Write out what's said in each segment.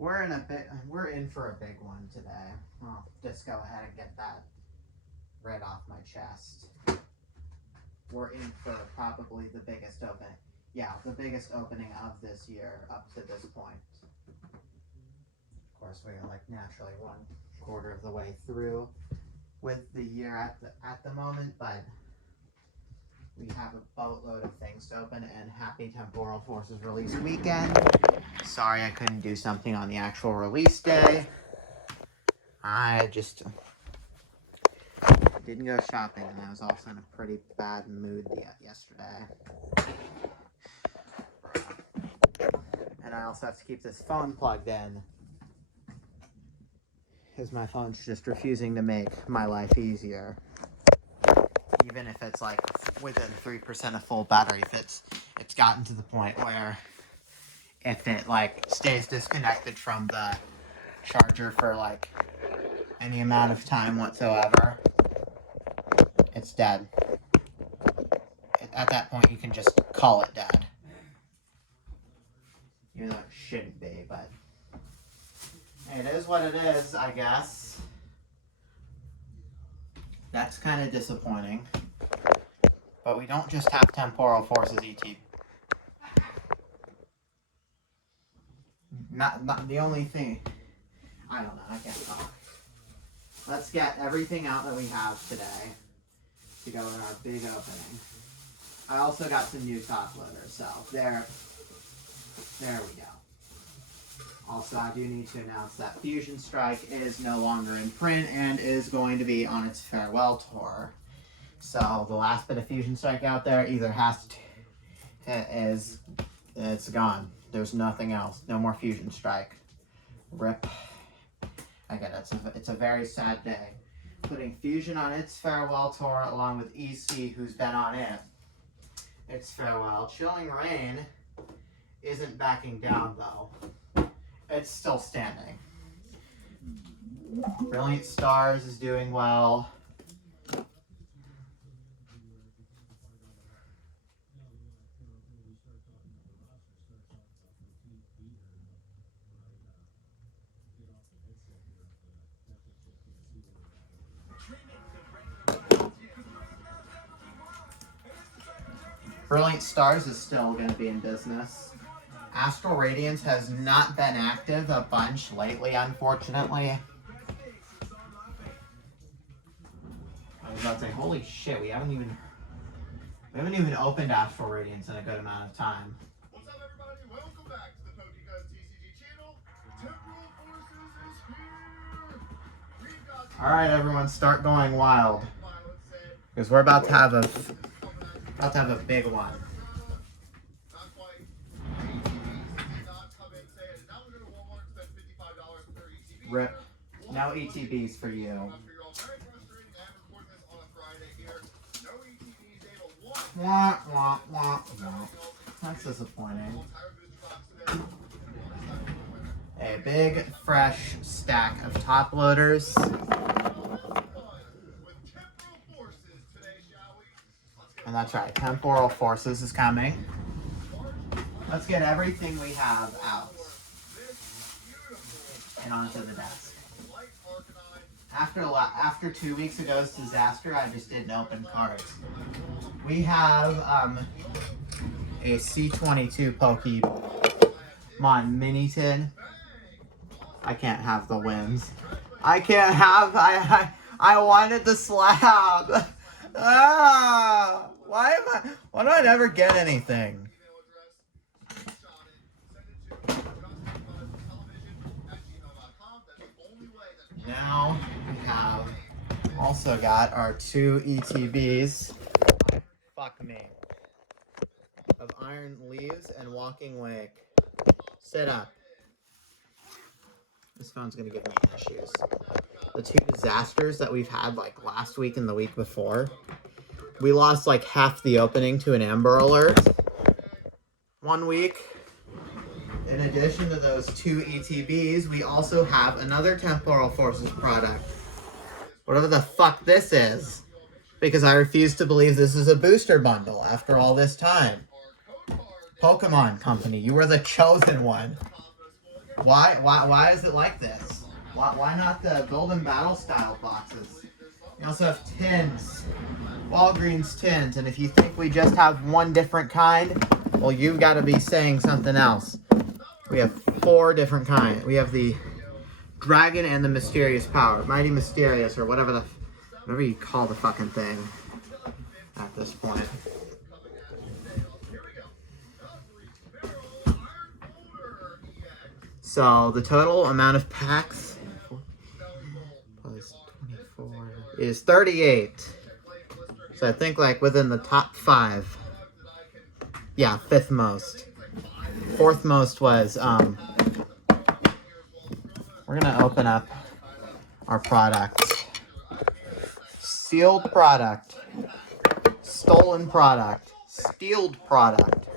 We're in for a big one today. I'll just go ahead and get that right off my chest. We're in for probably the biggest opening. Yeah, the biggest opening of this year up to this point. Of course, we are like naturally 1/4 of the way through with the year at the moment, but we have a boatload of things to open, and happy Temporal Forces release weekend. Sorry I couldn't do something on the actual release day. I just didn't go shopping, and I was also in a pretty bad mood yesterday. And I also have to keep this phone plugged in, because my phone's just refusing to make my life easier. Even if it's like within 3% of full battery, it's gotten to the point where if it like stays disconnected from the charger for like any amount of time whatsoever, it's dead. At that point, you can just call it dead. Even though it shouldn't be, but it is what it is, I guess. That's kind of disappointing. But we don't just have Temporal Forces ET. Not the only thing. I don't know, I can't talk. Let's get everything out that we have today to go in our big opening. I also got some new top loaders, so there we go. Also, I do need to announce that Fusion Strike is no longer in print and is going to be on its farewell tour. So the last bit of Fusion Strike out there either it's gone. There's nothing else. No more Fusion Strike. RIP. Again, it's a very sad day. Putting Fusion on its farewell tour along with EC, who's been on its farewell. Chilling Reign isn't backing down though. It's still standing. Brilliant Stars is doing well. Brilliant Stars is still going to be in business. Astral Radiance has not been active a bunch lately, unfortunately. I was about to say, holy shit, we haven't even opened Astral Radiance in a good amount of time. What's up, everybody? Welcome back to the PokeGuns TCG channel. Temporal Forces is here. Alright, everyone, start going wild. Because we're about to have a big one. RIP. No ETBs for you. Wah, wah, wah, wah. That's disappointing. A big, fresh stack of top loaders. And that's right, Temporal Forces is coming. Let's get everything we have out and onto the desk. After 2 weeks ago's disaster, I just didn't open cards. We have a C22 Pokemon Mini Tin. I can't have the wins. I can't have. I wanted the slab. Ah, why do I never get anything? Now we have also got our 2 ETBs. Fuck me. Of Iron Leaves and Walking Wake. Sit up. This phone's gonna give me issues. The 2 disasters that we've had like last week and the week before. We lost like half the opening to an Amber Alert 1 week. In addition to those 2 ETBs, we also have another Temporal Forces product. Whatever the fuck this is. Because I refuse to believe this is a booster bundle after all this time. Pokemon Company, you were the chosen one. Why is it like this? Why not the Golden Battle style boxes? You also have tins, Walgreens tins, and if you think we just have one different kind, well, you've got to be saying something else. We have 4 different kinds. We have the Dragon and the Mysterious Power, Mighty Mysterious, or whatever you call the fucking thing at this point. So the total amount of packs plus 24 is 38. So I think like within the top 5. Yeah, 5th most. 4th most was we're gonna open up our product. Sealed product. Stolen product. Stealed product.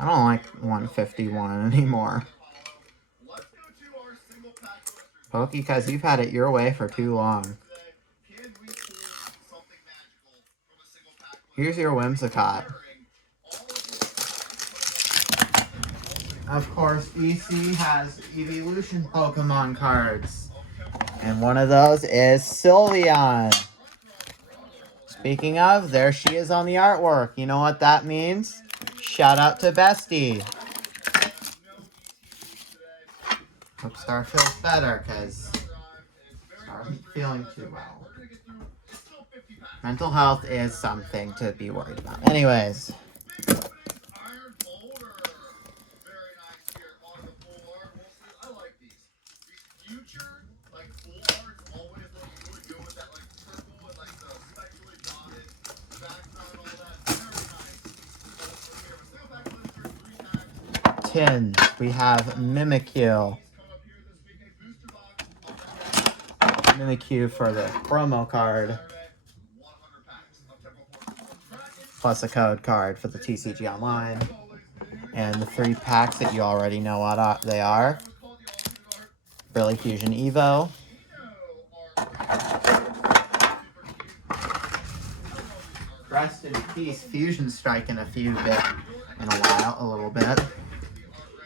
I don't like 151 anymore. Pokey, because you've had it your way for too long. Here's your Whimsicott. Of course, EC has Evolution Pokemon cards. And one of those is Sylveon. Speaking of, there she is on the artwork. You know what that means? Shout out to Bestie. Hope Star feels better, because Star isn't feeling too well. Mental health is something to be worried about. Anyways. Tins. We have Mimikyu. Mimikyu for the promo card. Plus a code card for the TCG Online. And the 3 packs that you already know what they are. Brilly Fusion Evo. Rest in peace, Fusion Strike in a little bit.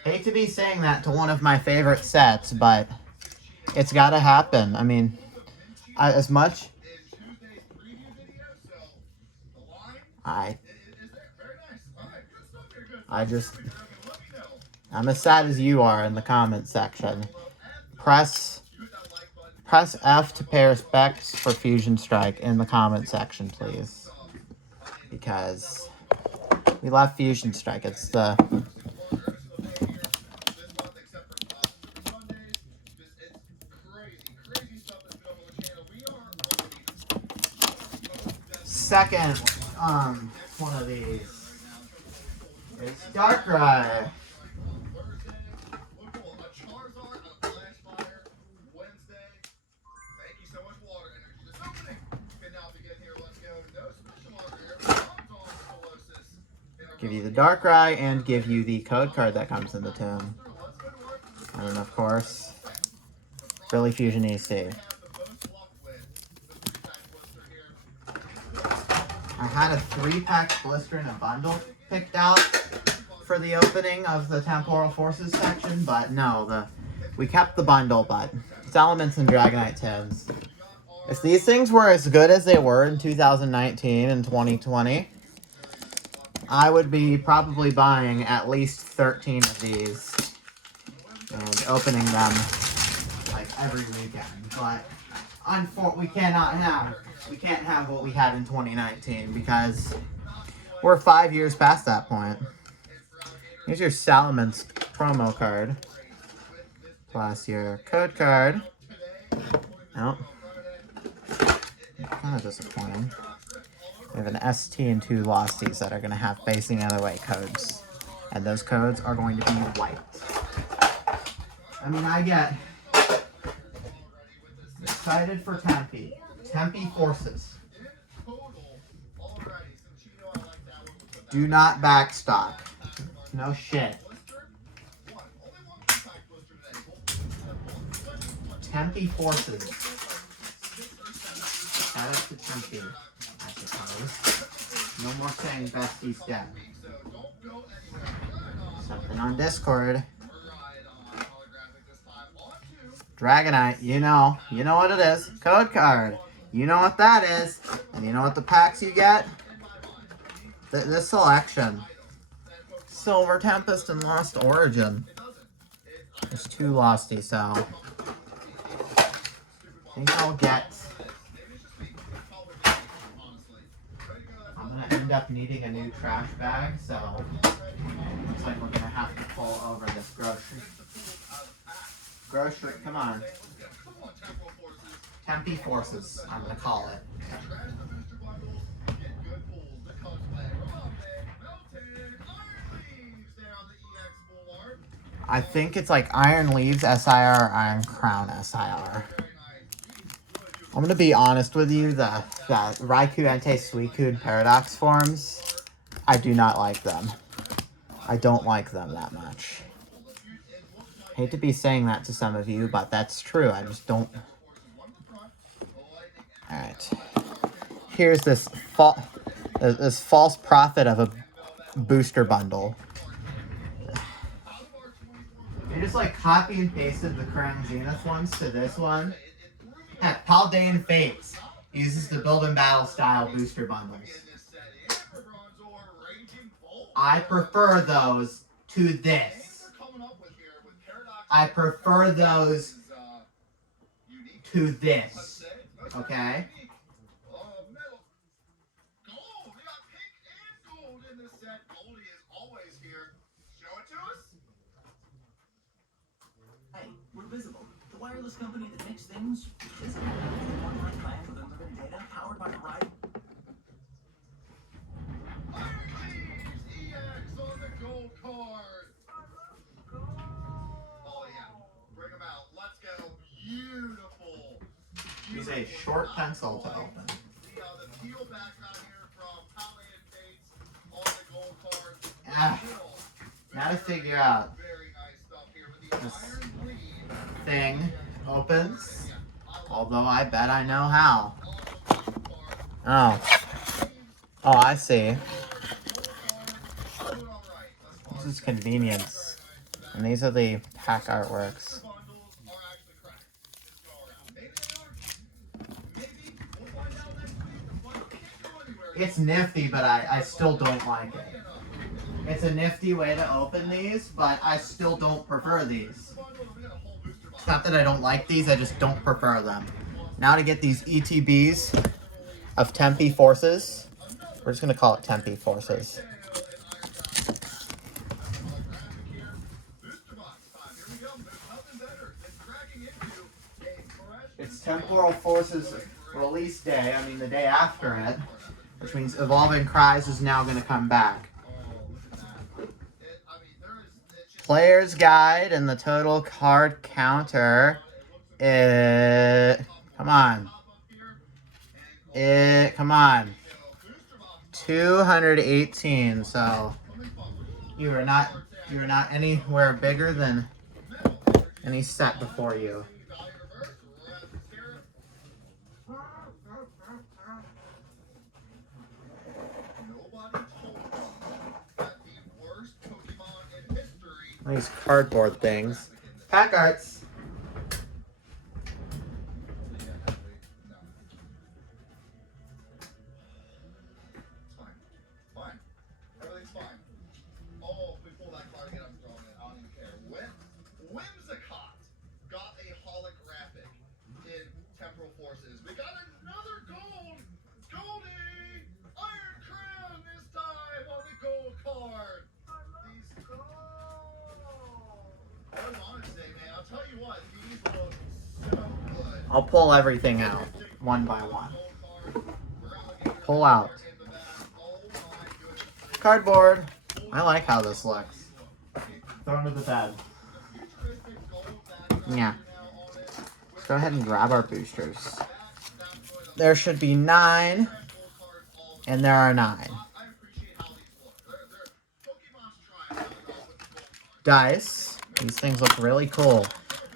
Hate to be saying that to one of my favorite sets, but it's got to happen. I mean, I'm as sad as you are in the comment section. Press F to pay respects for Fusion Strike in the comment section, please. Because we love Fusion Strike. It's the second one of these. It's Darkrai. Give you the Darkrai and give you the code card that comes in the tomb. And then, of course, Brilly Fusion EC. I had a 3-pack blister in a bundle picked out for the opening of the Temporal Forces section, but no, we kept the bundle, but it's Elements and Dragonite tins. If these things were as good as they were in 2019 and 2020, I would be probably buying at least 13 of these and opening them like every weekend. But unfortunately, we can't have what we had in 2019 because we're 5 years past that point. Here's your Salamence promo card plus your code card. Nope. Kind of disappointing. We have an ST and 2 Losties that are going to have facing the other way codes. And those codes are going to be white. I mean, I get excited for Tempy. Tempy Forces. Do not backstock. No shit. Tempy Forces. That is the Tempy, I suppose. No more saying Bestie's dead. Something on Discord. Dragonite, you know what it is. Code card. You know what that is. And you know what the packs you get? This selection. Silver Tempest and Lost Origin. There's 2 Losty, so I think I'll get... I'm going to end up needing a new trash bag, so looks like we're going to have to pull over this grocery. Grocery, come on. Tempy Forces, I'm going to call it. I think it's like Iron Leaves SIR or Iron Crown SIR. I'm going to be honest with you, the Raikou Entei Suicune Paradox forms, I do not like them. I don't like them that much. Hate to be saying that to some of you, but that's true. I just don't. Alright. Here's this false prophet of a booster bundle. They just like copy and pasted the Crown Zenith ones to this one. Heck, Paldean Fates uses the build and battle style booster bundles. I prefer those to this. I prefer those to this. Okay? Hey, we're Visible, the wireless company that makes things visible. An online plan with unlimited data powered by a ride. EX on the gold card. Oh yeah, bring them out. Let's go. Beautiful. Use a short pencil to open. The peel background here from Paldean Fates on the gold card. Now to figure out Very nice stuff here with the this Iron Bleed. thing opens. Although I bet I know how. Oh. Oh, I see. This is convenience. And these are the pack artworks. It's nifty, but I still don't like it. It's a nifty way to open these, but I still don't prefer these. It's not that I don't like these, I just don't prefer them. Now to get these ETBs of Tempy Forces. We're just going to call it Tempy Forces. It's Temporal Forces release day, I mean the day after it, which means Evolving Cries is now going to come back. Player's Guide and the total card counter. Come on. Come on. 218. So you are not anywhere bigger than any set before you. These cardboard things. Pack arts. Fine. Everything's fine. Oh, if we pull that card again, I'm throwing it. I don't even care. Whimsicott got a holographic in Temporal Forces. We got another gold! Goldie! Iron Crown this time on the gold card! These I was honest today, man. I'll tell you what, these look so good. I'll pull everything out one by one. Pull out. Cardboard. I like how this looks. Throw under the bed. Yeah. Let's go ahead and grab our boosters. There should be 9, and there are 9. Dice. These things look really cool.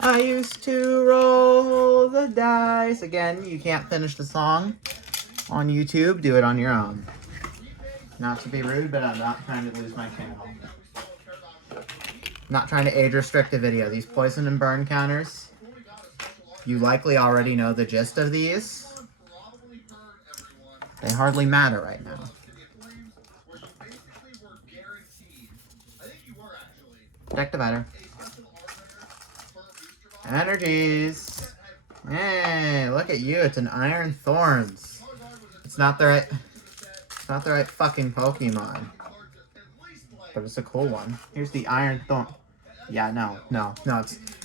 I used to roll the dice. Again, you can't finish the song on YouTube. Do it on your own. Not to be rude, but I'm not trying to lose my channel. Not trying to age restrict the video. These poison and burn counters, you likely already know the gist of these. They hardly matter right now. Deck divider. Energies. Hey, look at you. It's an Iron Thorns. It's not the right fucking Pokemon. But it's a cool one. Here's the Iron Thorn. Yeah, no.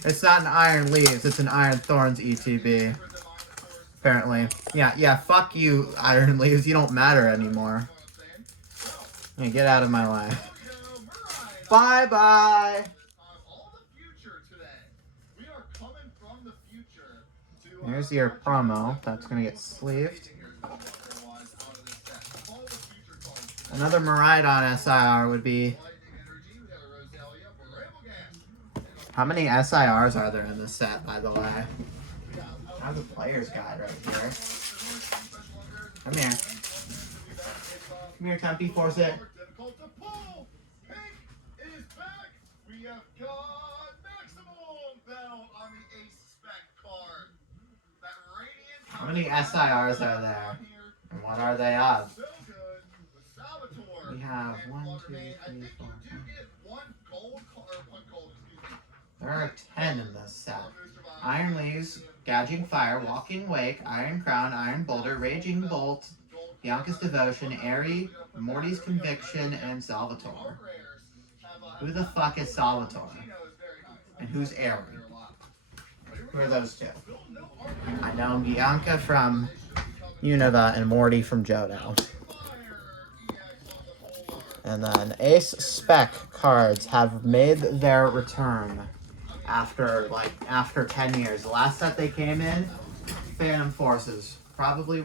It's not an Iron Leaves. It's an Iron Thorns ETB. Apparently. Yeah, fuck you, Iron Leaves. You don't matter anymore. Yeah, get out of my life. Bye-bye. Here's your promo. That's going to get sleeved. Another Miraidon SIR would be... How many SIRs are there in this set, by the way? I have the player's guide right here. Come here. Come here, Tempy Forces. How many SIRs are there? And what are they of? We have 1, 2, 3, 4, 5. There are 10 in this set. Iron Leaves, Gouging Fire, Walking Wake, Iron Crown, Iron Boulder, Raging Bolt, Bianca's Devotion, Airy, Morty's Conviction, and Salvatore. Who the fuck is Salvatore? And who's Airy? Who are those two? I know Bianca from Unova and Morty from Johto. And then Ace Spec cards have made their return after 10 years. The last set they came in, Phantom Forces. Probably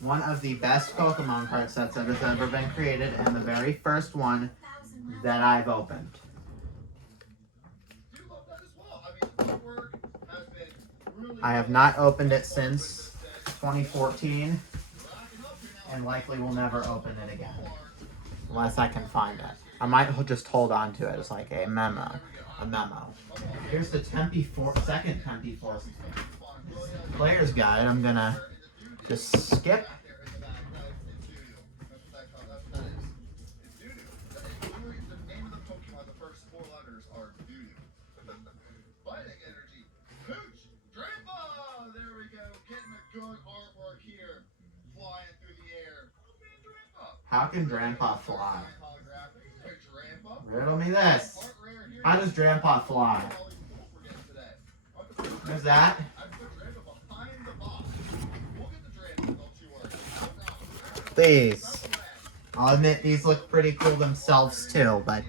one of the best Pokemon card sets that has ever been created, and the very first one that I've opened. I have not opened it since 2014, and likely will never open it again. Unless I can find it. I might just hold on to it as like a memo. Here's the second Tempy Forces player's guide. I'm gonna just skip. How can Grandpa fly? Riddle me this. How does Grandpa fly? There's that. These. I'll admit these look pretty cool themselves too, but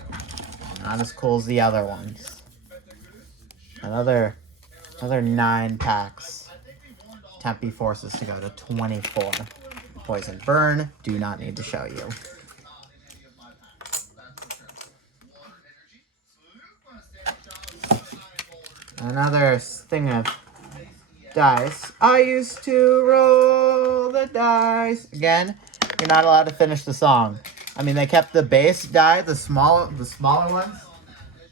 not as cool as the other ones. Another 9 packs. Tempy Forces to go to 24. Poison Burn, do not need to show you. Another thing of dice. I used to roll the dice. Again, you're not allowed to finish the song. I mean, they kept the base die, the smaller ones.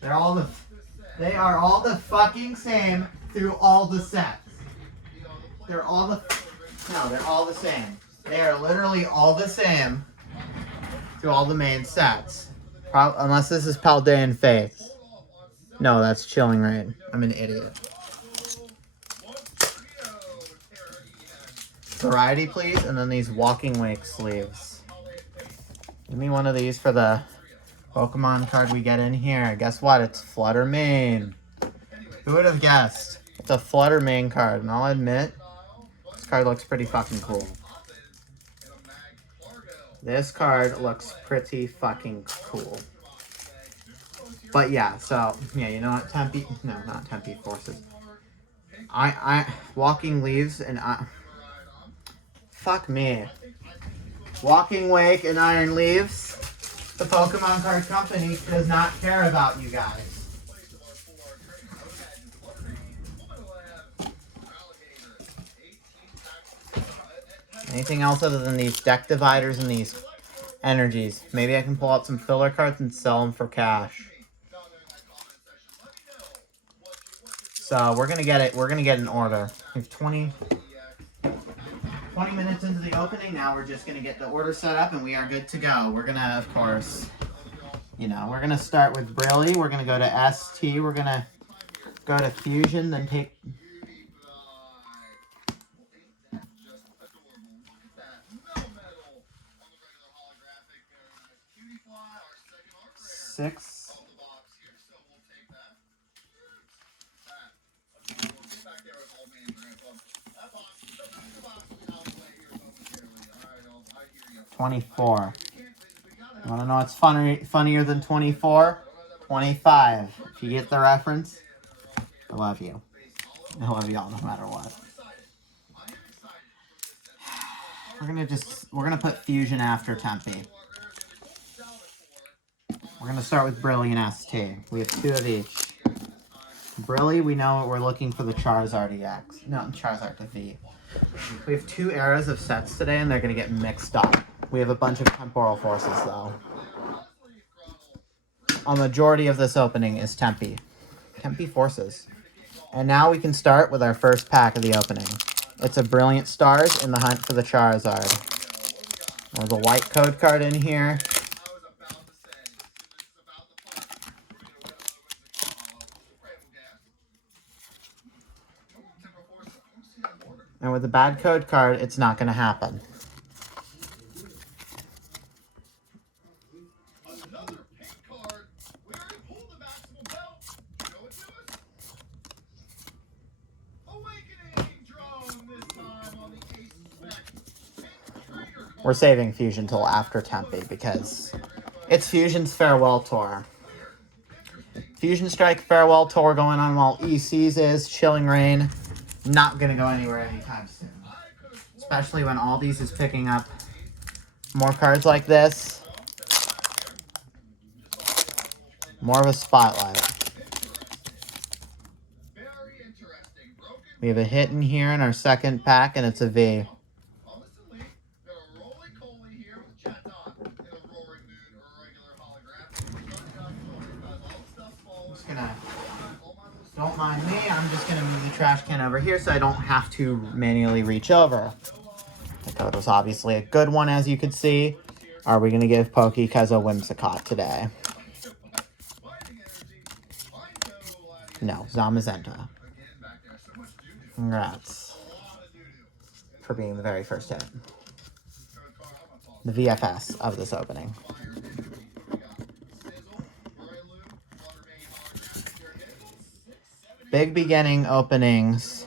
They are all the fucking same through all the sets. They're all the same. They are literally all the same through all the main sets. Unless this is Paldean Faith. No, that's Chilling Reign. I'm an idiot. Variety, please, and then these Walking Wake sleeves. Give me one of these for the Pokemon card we get in here. Guess what? It's Flutter Mane. Who would have guessed? It's a Flutter Mane card, and I'll admit, this card looks pretty fucking cool. This card looks pretty fucking cool. But yeah, so, yeah, you know what, not Tempy Forces. Walking Leaves and fuck me. Walking Wake and Iron Leaves, the Pokemon card company does not care about you guys. Anything else other than these deck dividers and these energies? Maybe I can pull out some filler cards and sell them for cash. So we're gonna get it. We're gonna get an order. We have 20 minutes into the opening. Now we're just gonna get the order set up and we are good to go. We're gonna, of course, you know, we're gonna start with Brilly. We're gonna go to ST. We're gonna go to Fusion, then take. Six. $24. You want to know what's funnier than 24? 25. If you get the reference, I love you. I love y'all no matter what. We're gonna put Fusion after Tempy. We're gonna start with Brilly and ST. We have 2 of each. Brilly, we know we're looking for the Charizard EX. No, Charizard the V. We have 2 eras of sets today, and they're gonna get mixed up. We have a bunch of Temporal Forces, though. A majority of this opening is Tempy. Tempy Forces. And now we can start with our first pack of the opening. It's a Brilliant Stars in the hunt for the Charizard. There's a white code card in here. And with a bad code card, it's not going to happen. We're saving Fusion till after Tempy because it's Fusion's Farewell Tour. Fusion Strike Farewell Tour going on while EC's is. Chilling Rain, not going to go anywhere anytime soon. Especially when Aldi's is picking up more cards like this. More of a spotlight. We have a hit in here in our second pack, and it's a V. Don't mind me, I'm just going to move the trash can over here so I don't have to manually reach over. The code was obviously a good one, as you could see. Are we going to give Pokekuz a Whimsicott today? No, Zamazenta. Congrats for being the very first hit. The VFS of this opening. Big beginning openings.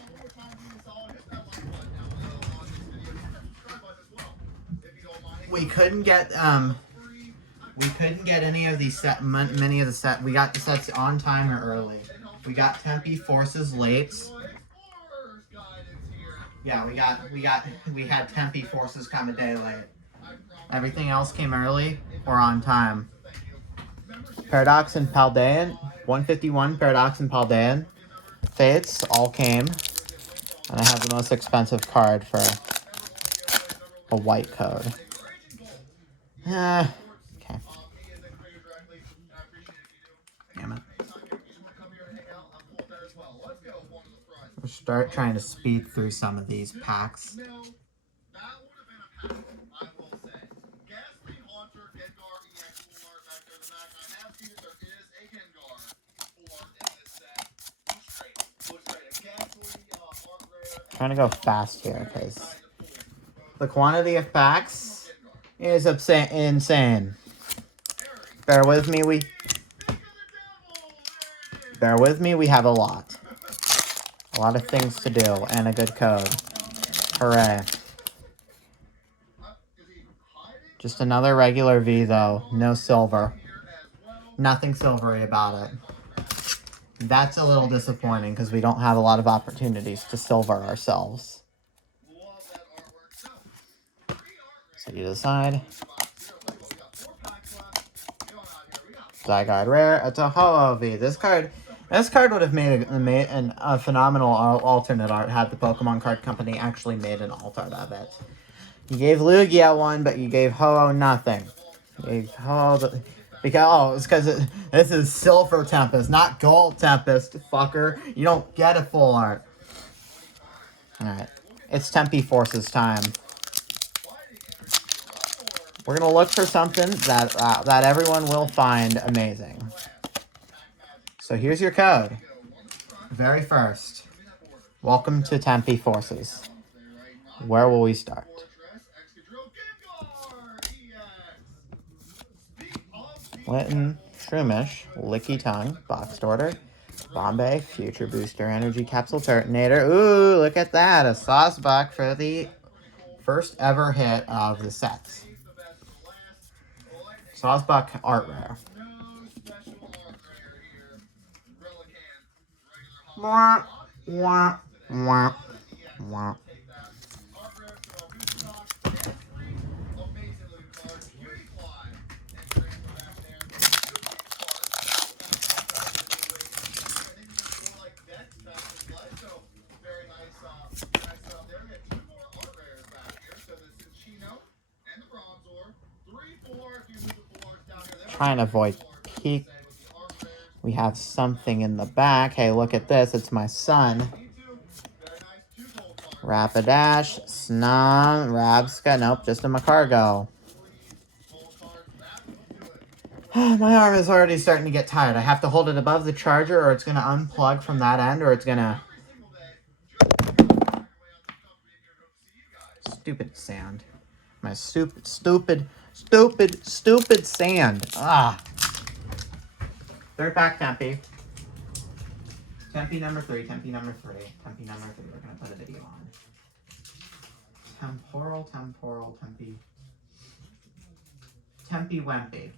We couldn't get any of these many of the set. We got the sets on time or early. We got Tempy Forces late. Yeah, we had Tempy Forces come a day late. Everything else came early or on time. Paradox and Paldean, 151 Paradox and Paldean. Fates all came, and I have the most expensive card for a white code. Okay. Damn it. We'll start trying to speed through some of these packs. Trying to go fast here because the quantity of packs is insane. Bear with me, we have a lot. A lot of things to do and a good code. Hooray. Just another regular V though, no silver. Nothing silvery about it. That's a little disappointing because we don't have a lot of opportunities to silver ourselves. Set you to the side. Zygarde Rare. It's a Ho-Oh V. This card would have made a phenomenal alternate art had the Pokemon Card Company actually made an alt art of it. You gave Lugia one, but you gave Ho-Oh nothing. You gave Ho-Oh the... It's because this is Silver Tempest, not Gold Tempest, fucker. You don't get a full art. Alright. It's Tempy Forces time. We're going to look for something that everyone will find amazing. So here's your code. Very first. Welcome to Tempy Forces. Where will we start? Linton, Shroomish, Licky Tongue, Boxed Order, Bombay, Future Booster, Energy Capsule Turtonator. Ooh, look at that. A Saucebuck for the first ever hit of the sets. Saucebuck art rare. Wah, wah, wah, wah. Trying to avoid peak. We have something in the back. Hey, look at this. It's my son. Rapidash, Snom, Rabska. Nope, just a Macargo. My arm is already starting to get tired. I have to hold it above the charger or it's going to unplug from that end or it's going to... Stupid sand. My stupid sand. Ah. Third pack Tempy. Tempy number 3, Tempy number 3, Tempy number 3. We're going to put a video on. Temporal, Tempy. Tempy Wempy.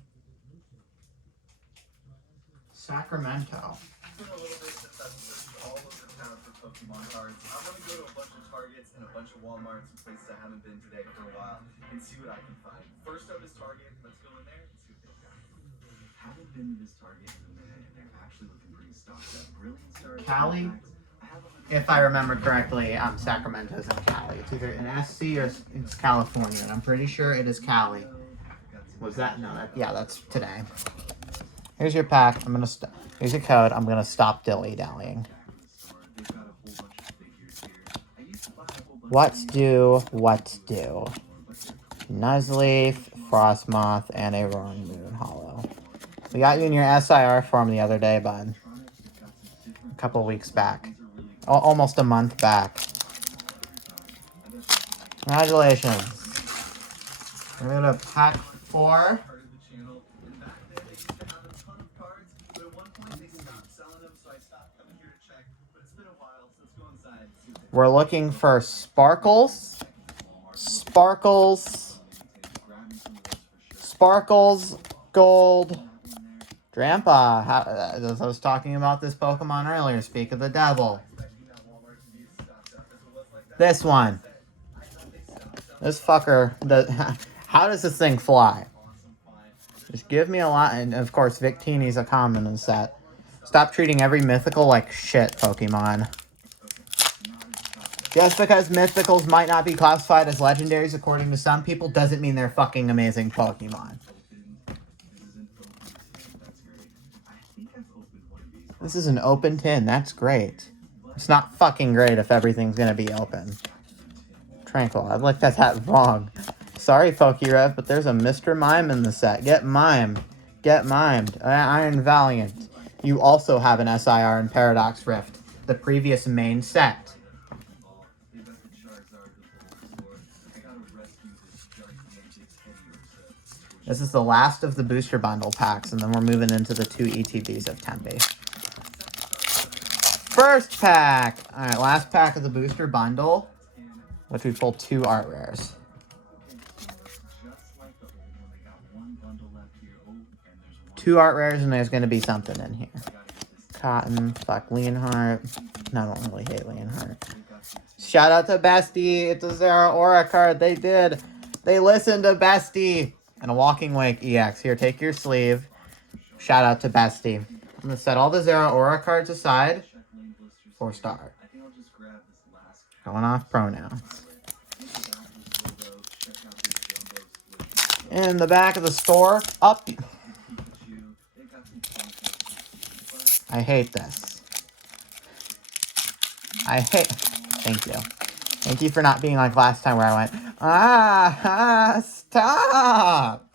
Sacramento. It's been a little bit since I've searched all over town for Pokemon cards. I want to go to a bunch of Targets and a bunch of Walmarts and places I haven't been today for a while and see what I can find. First up is Target. Let's go in there and see what they've got. Haven't been to this Target in a minute and they're actually looking pretty stocked up. Brilliant Stars. Cali? If I remember correctly, Sacramento's in Cali. It's either an SC or it's California. And I'm pretty sure it is Cali. Was that? No, yeah, that's today. Here's your pack. Here's your code. I'm gonna stop dilly-dallying. What's due? Nuzleaf, Frostmoth, and a Roaring Moon Hollow. We got you in your SIR form the other day, bud. A couple weeks back. Almost a month back. Congratulations. We're gonna pack 4. We're looking for Sparkles, Gold, Drampa. I was talking about this Pokemon earlier. Speak of the devil. This one. This fucker. How does this thing fly? Just give me a lot. And of course, Victini's a common in the set. Stop treating every mythical like shit, Pokemon. Just because mythicals might not be classified as legendaries according to some people doesn't mean they're fucking amazing Pokemon. This is an open tin. That's great. It's not fucking great if everything's gonna be open. Tranquil. I'd like that wrong. Sorry, Pokerev, but there's a Mr. Mime in the set. Get mimed. Get mimed. Iron Valiant. You also have an SIR in Paradox Rift, the previous main set. This is the last of the booster bundle packs, and then we're moving into the 2 ETBs of Tempy. First pack! Alright, last pack of the booster bundle, which we pulled 2 art rares. 2 art rares, and there's going to be something in here. Cotton, fuck Leonhardt. No, I don't really hate Leonhardt. Shout out to Bestie. It's a Zera Aura card. They did. They listened to Bestie. And a Walking Wake EX. Here, take your sleeve. Shout out to Bestie. I'm going to set all the Zera Aura cards aside. 4-star. Going off pronouns. in the back of the store. Up. I hate this. I hate. Thank you. Thank you for not being like last time where I went, stop.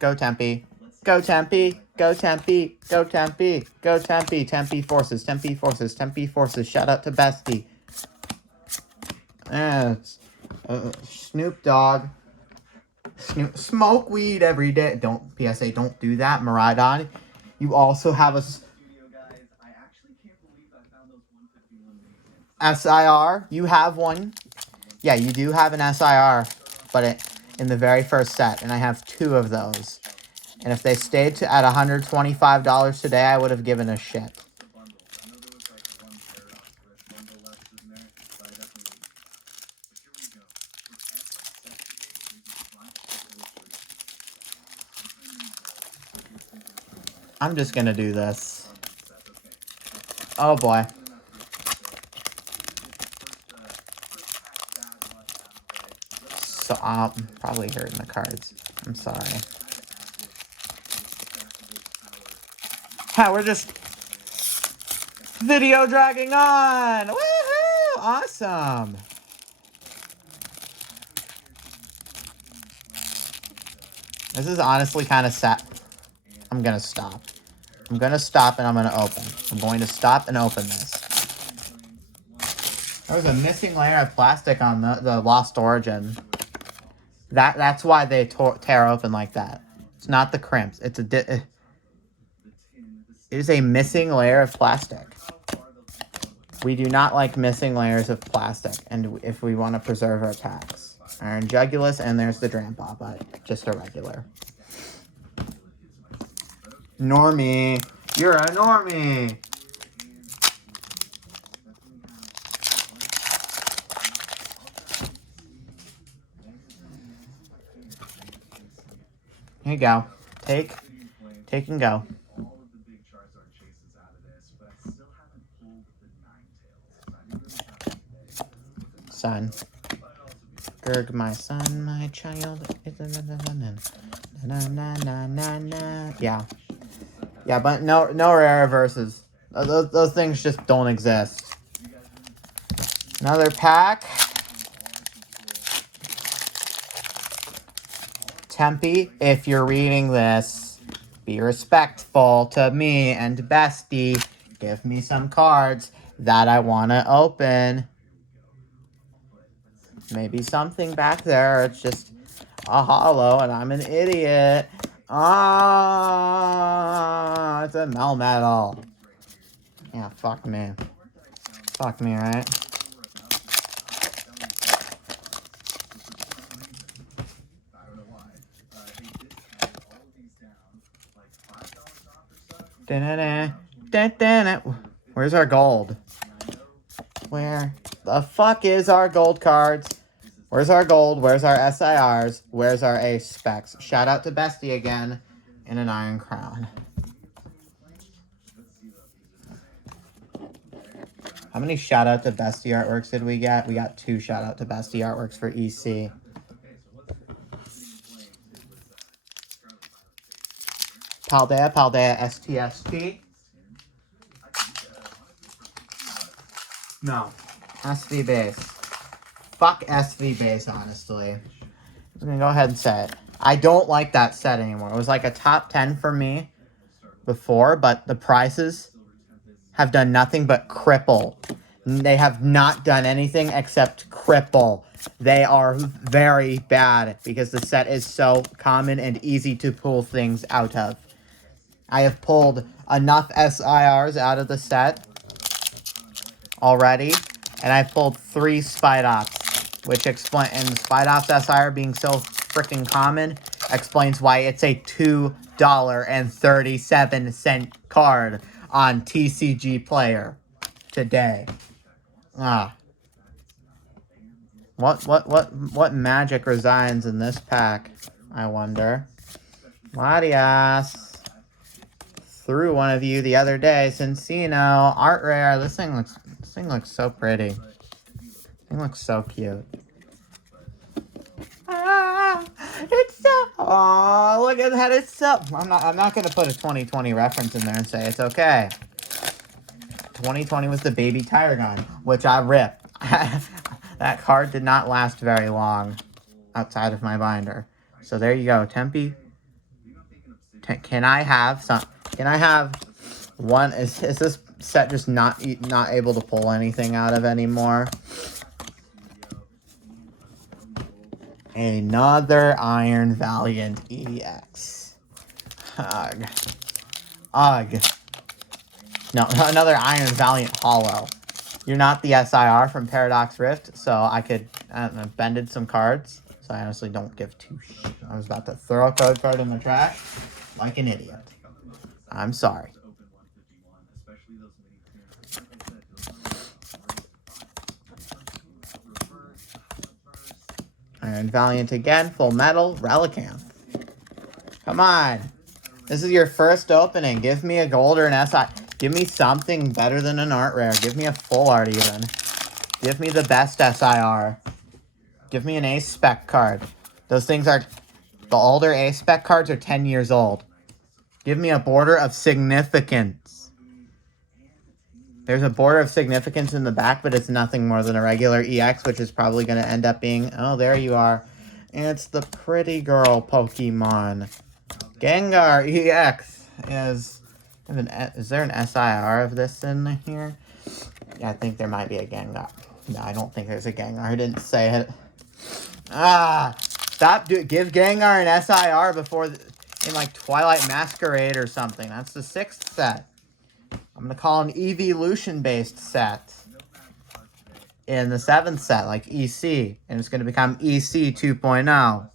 Go Tempy. Go Tempy. Go Tempy. Go Tempy. Go Tempy. Tempy Forces. Tempy Forces. Tempy Forces. Shout out to Bestie. Snoop Dogg. Smoke weed every day. Don't, PSA, don't do that. Maridon. You also have a SIR. You have one. Yeah, you do have an SIR, but in the very first set, and I have 2 of those. And if they stayed at $125 today, I would have given a shit. I'm just gonna do this. Oh boy. So I'm probably hurting the cards. I'm sorry. Ha, we're just video dragging on. Woohoo! Awesome. This is honestly kind of sad. I'm gonna stop. I'm gonna stop and I'm gonna open. I'm going to stop and open this. There was a missing layer of plastic on the Lost Origin. That's why they tear open like that. It's not the crimps. It is a missing layer of plastic. We do not like missing layers of plastic, and if we want to preserve our packs. Iron Jugulus, and there's the Drampa, but just a regular. Normie. You're a normie. Here you go. Take and go. Son. Gerg, my son, my child. Yeah. Yeah, but no rare reverses. Those things just don't exist. Another pack. Tempy, if you're reading this, be respectful to me and Bestie. Give me some cards that I want to open. Maybe something back there. It's just a hollow and I'm an idiot. Ah, it's a Melmetal. Yeah, fuck me. Fuck me, right? Where's our gold? Where the fuck is our gold cards? Where's our gold? Where's our SIRs? Where's our ace specs? Shout out to Bestie again in an Iron Crown. How many shout out to Bestie artworks did we get? We got 2 shout out to Bestie artworks for EC. Paldea, STSP. No. SV base. Fuck SV base, honestly. I'm gonna go ahead and say it. I don't like that set anymore. It was like a top 10 for me before, but the prices have done nothing but cripple. They have not done anything except cripple. They are very bad because the set is so common and easy to pull things out of. I have pulled enough SIRs out of the set already, and I've pulled 3 Spidops, which explain, and Spidops SIR being so freaking common explains why it's a $2.37 card on TCG Player today. What magic resides in this pack, I wonder. Latias. Threw one of you the other day. Cincino, art rare. This thing looks so pretty. This thing looks so cute. Oh, look at that itself. I'm not gonna put a 2020 reference in there and say it's okay. 2020 was the baby Tyragon, which I ripped. That card did not last very long outside of my binder. So there you go, Tempy. Can I have some? Can I have one? Is this set just not able to pull anything out of anymore? Another Iron Valiant EX. Ugh. Ugh. No, another Iron Valiant Hollow. You're not the SIR from Paradox Rift, so I could, I don't know, bended some cards. So I honestly don't give two shit. I was about to throw a card in the trash like an idiot. I'm sorry. Iron Valiant again, Full Metal, Relicanth. Come on. This is your first opening. Give me a gold or an SI. Give me something better than an art rare. Give me a full art even. Give me the best SIR. Give me an ace spec card. Those things are... The older ace spec cards are 10 years old. Give me a border of significance. There's a border of significance in the back, but it's nothing more than a regular EX, which is probably going to end up being... Oh, there you are. It's the pretty girl Pokemon. Gengar EX is... Is there an SIR of this in here? Yeah, I think there might be a Gengar. No, I don't think there's a Gengar. I didn't say it. Ah! Stop! Give Gengar an SIR before... in like Twilight Masquerade or something. That's the 6th set. I'm going to call an evolution-based set in the 7th set, like EC. And it's going to become EC 2.0.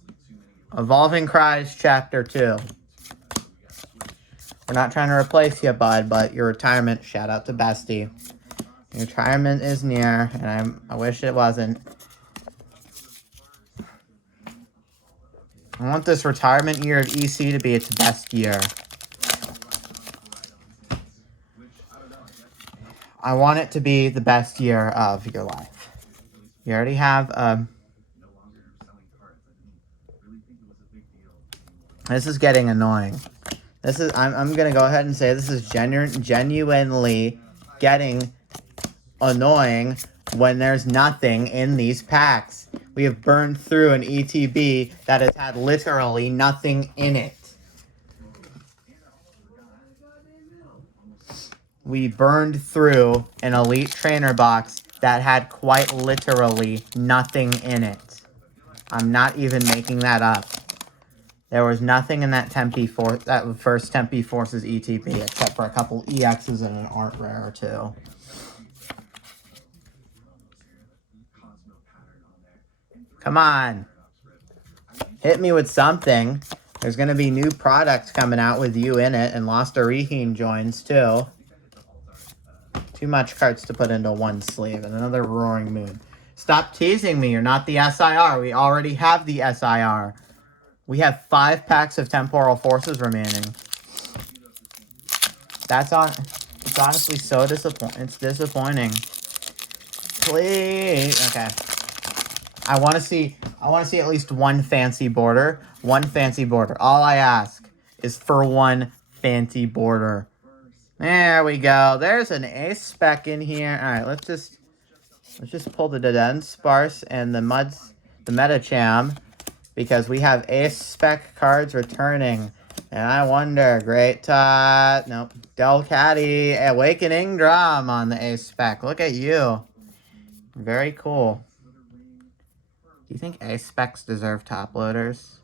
Evolving Cries Chapter 2. We're not trying to replace you, bud, but your retirement, shout out to Bestie. Your retirement is near, and I wish it wasn't. I want this retirement year of EC to be its best year. I want it to be the best year of your life. You already have This is getting annoying. This is I'm gonna go ahead and say this is genuinely getting annoying when there's nothing in these packs. We have burned through an ETB that has had literally nothing in it. We burned through an Elite Trainer box that had quite literally nothing in it. I'm not even making that up. There was nothing in that that first Tempy Forces ETB except for a couple EXs and an art rare or two. Come on. Hit me with something. There's going to be new products coming out with you in it, and Lost Orihime joins too. Too much cards to put into one sleeve, and another Roaring Moon. Stop teasing me. You're not the SIR. We already have the SIR. We have 5 packs of Temporal Forces remaining. It's honestly so disappointing. It's disappointing. Please. Okay. I want to see at least one fancy border. One fancy border. All I ask is for one fancy border. There we go. There's an ace spec in here. All right, let's just pull the Deden Sparse and the Metacham, because we have ace spec cards returning. And I wonder, Great Tot, nope, Delcatty, Awakening Drum on the ace spec. Look at you. Very cool. Do you think ace specs deserve top loaders?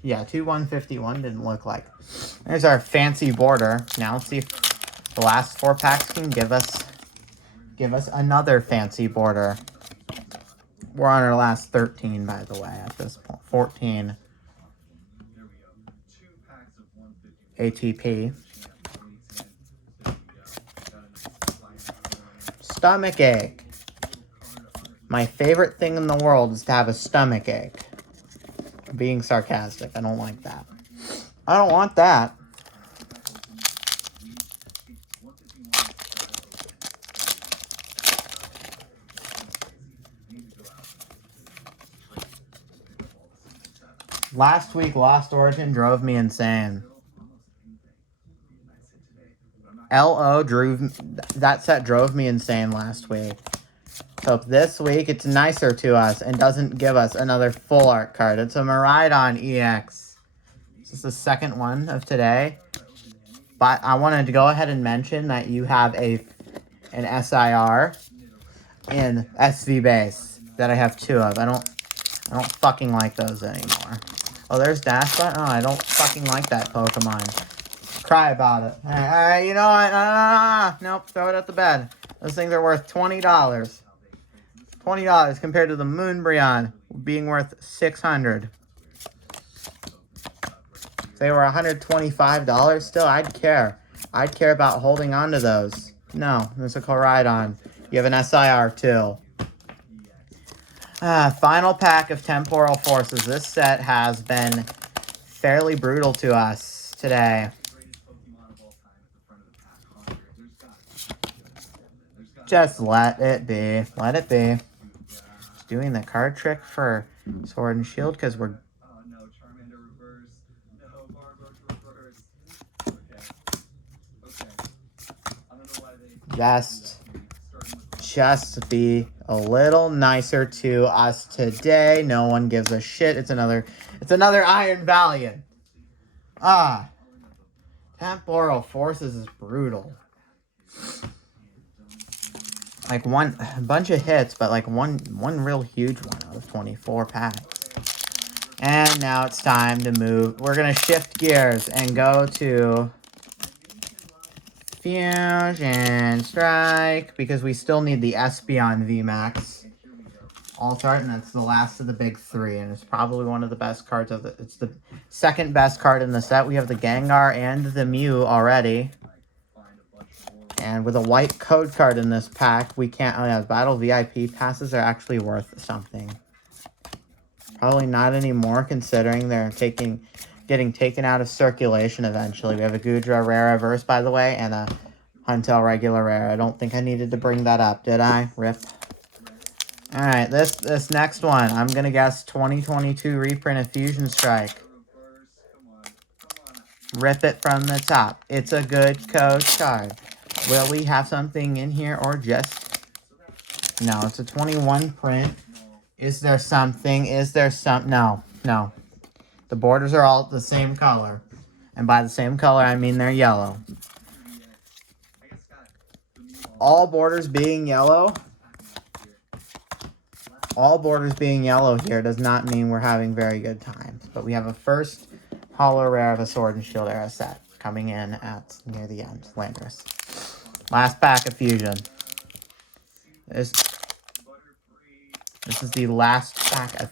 Yeah, 2/151 didn't look like. There's our fancy border. Now let's see if the last 4 packs can give us another fancy border. We're on our last 13, by the way, at this point. 14. ATP. Stomach ache. My favorite thing in the world is to have a stomach ache. I'm being sarcastic. I don't like that. I don't want that. Last week, Lost Origin drove me insane. LO that set drove me insane last week. So this week, it's nicer to us and doesn't give us another full art card. It's a Miraidon EX. This is the second one of today. But I wanted to go ahead and mention that you have an SIR in SV base that I have 2 of. I don't fucking like those anymore. Oh, there's Dashbot? Oh, I don't fucking like that Pokemon. Cry about it. Alright, you know what? Nope, throw it at the bed. Those things are worth $20. $20 compared to the Moonbreon being worth $600. If they were $125 still, I'd care. I'd care about holding on to those. No, there's a Koraidon. You have an SIR too. Final pack of Temporal Forces. This set has been fairly brutal to us today. Just let it be. Let it be. Just doing the card trick for Sword and Shield because we're... Just be a little nicer to us today. No one gives a shit. It's another Iron Valiant. Temporal Forces is brutal. Like a bunch of hits, but like one real huge one out of 24 packs. And now it's time to move. We're gonna shift gears and go to Fusion Strike because we still need the Espeon VMAX Alt Art, and that's the last of the big 3, and it's probably one of the best cards of it's the second best card in the set. We have the Gengar and the Mew already. And with a white code card in this pack, we can't... Oh yeah, Battle VIP passes are actually worth something. Probably not anymore, considering they're getting taken out of circulation eventually. We have a Goodra Rare Reverse, by the way, and a Huntail Regular Rare. I don't think I needed to bring that up, did I? Rip. Alright, this next one, I'm going to guess 2022 reprint of Fusion Strike. Rip it from the top. It's a good code card. Will we have something in here or just... No, it's a 21 print. Is there something? No. The borders are all the same color. And by the same color, I mean they're yellow. All borders being yellow here does not mean we're having very good times. But we have a first holo rare of a Sword and Shield era set coming in at near the end. Landorus. Last pack of Fusion. This is the last pack of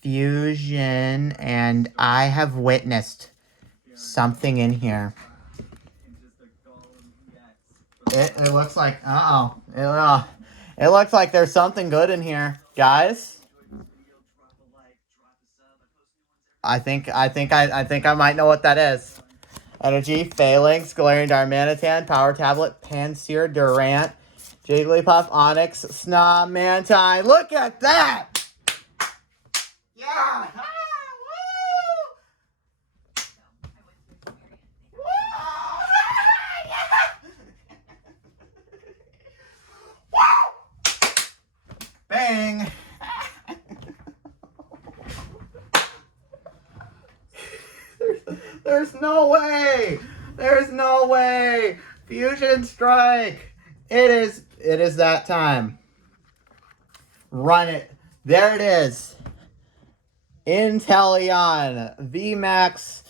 Fusion, and I have witnessed something in here. It looks like it looks like there's something good in here, guys. I think I might know what that is. Energy, Phalanx, Galarian Darmanitan, Power Tablet, Pansear, Durant, Jigglypuff, Onyx, Snom, Mantine. Look at that! Yeah! Ah, woo! Woo! Woo! Bang! There's no way! There's no way! Fusion Strike! It is that time. Run it. There it is. Inteleon VMAX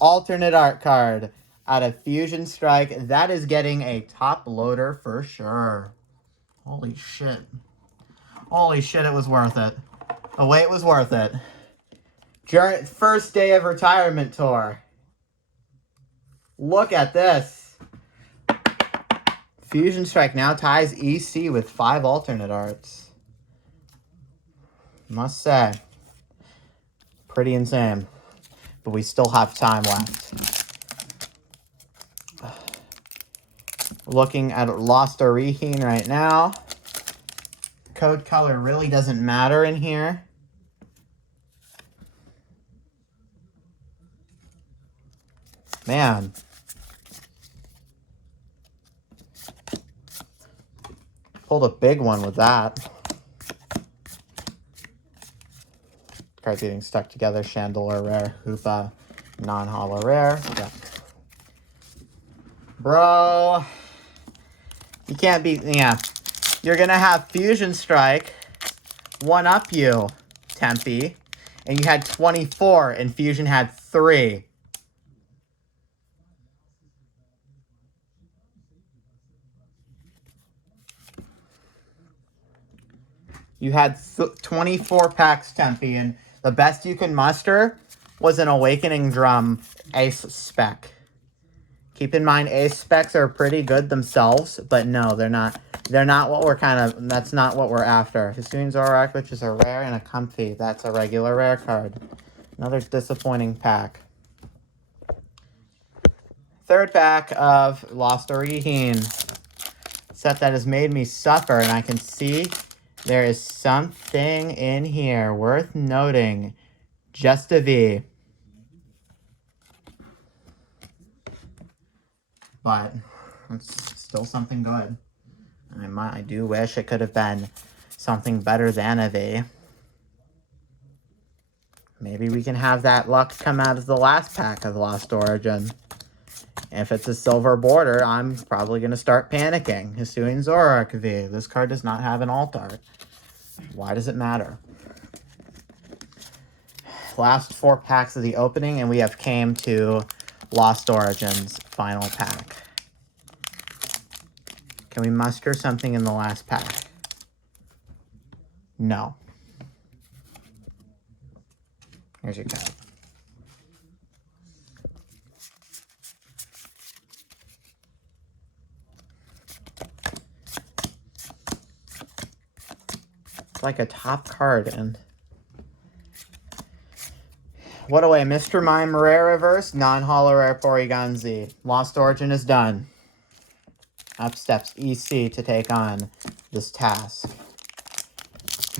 alternate art card out of Fusion Strike. That is getting a top loader for sure. Holy shit. Holy shit, it was worth it. The wait was worth it. First day of retirement tour. Look at this. Fusion Strike now ties EC with 5 alternate arts. Must say. Pretty insane. But we still have time left. Looking at Lost Orihine right now. Code color really doesn't matter in here. Man. Pulled a big one with that. Cards getting stuck together. Chandelier rare. Hoopa. Non-hollow rare. Yeah. Bro. You can't beat... Yeah. You're going to have Fusion Strike one up you, Tempy. And you had 24 and Fusion had 3. You had 24 packs, Tempy, and the best you can muster was an Awakening Drum Ace spec. Keep in mind, Ace specs are pretty good themselves, but no, they're not. They're not what we're that's not what we're after. Hisuian Zorak, which is a rare and a comfy. That's a regular rare card. Another disappointing pack. Third pack of Lost Origin. Set that has made me suffer, and I can see there is something in here worth noting. Just a V. But it's still something good. I do wish it could have been something better than a V. Maybe we can have that luck come out of the last pack of Lost Origin. If it's a silver border, I'm probably going to start panicking. Hisuian Zorak V. This card does not have an alt art. Why does it matter? Last 4 packs of the opening, and we have came to Lost Origins final pack. Can we muster something in the last pack? No. Here's your card. It's like a top card, and what away, Mr. Mime Rare Reverse, non-hollow rare Porygon Z. Lost Origin is done. Up steps EC to take on this task.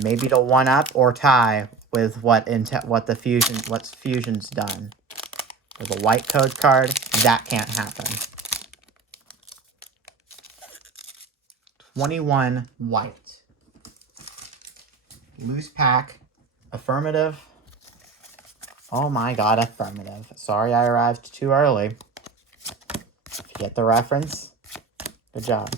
Maybe to one up or tie with what Fusion's done. With a white code card, that can't happen. 21 white. Loose pack. Affirmative. Oh my god, affirmative. Sorry I arrived too early. If you get the reference, good job.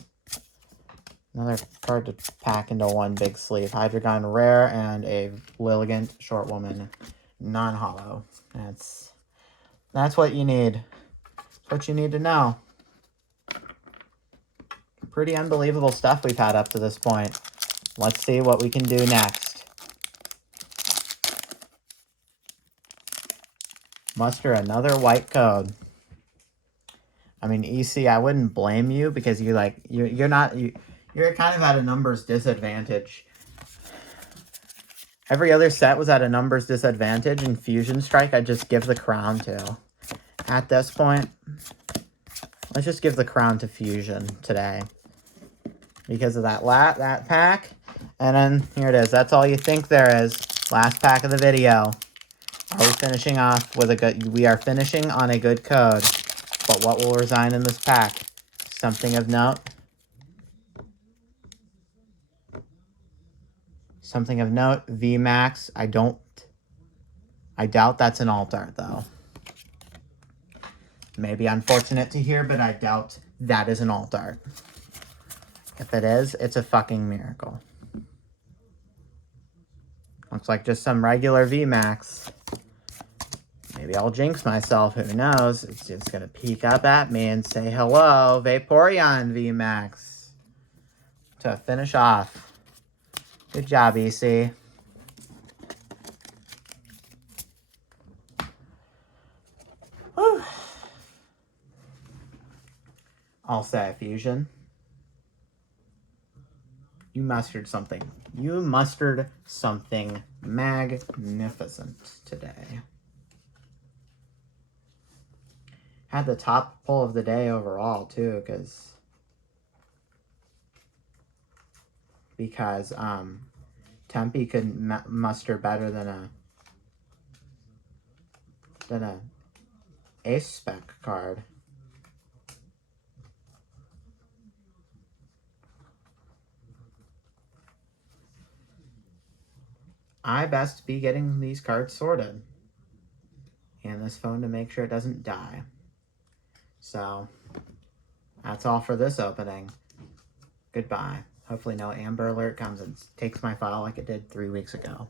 Another card to pack into one big sleeve. Hydreigon Rare and a Lilligant Short Woman non-hollow. That's what you need. That's what you need to know. Pretty unbelievable stuff we've had up to this point. Let's see what we can do next. Muster another white code. I mean, EC, I wouldn't blame you because you're kind of at a numbers disadvantage. Every other set was at a numbers disadvantage, and Fusion Strike I'd just give the crown to. At this point, let's just give the crown to Fusion today. Because of that pack. And then, here it is. That's all you think there is. Last pack of the video. Are we finishing off with a good... We are finishing on a good code. But what will resign in this pack? Something of note? Something of note, VMAX. I doubt that's an alt art, though. Maybe unfortunate to hear, but I doubt that is an alt art. If it is, it's a fucking miracle. Looks like just some regular VMAX. Maybe I'll jinx myself, who knows? It's just gonna peek up at me and say hello, Vaporeon VMAX. To finish off. Good job, EC. Whew. I'll say, Fusion. You mustered something. You mustered something magnificent today. Had the top pull of the day overall, too, because Tempy couldn't muster better than a a spec card. I best be getting these cards sorted. And this phone to make sure it doesn't die. So, that's all for this opening. Goodbye. Hopefully no Amber Alert comes and takes my file like it did 3 weeks ago.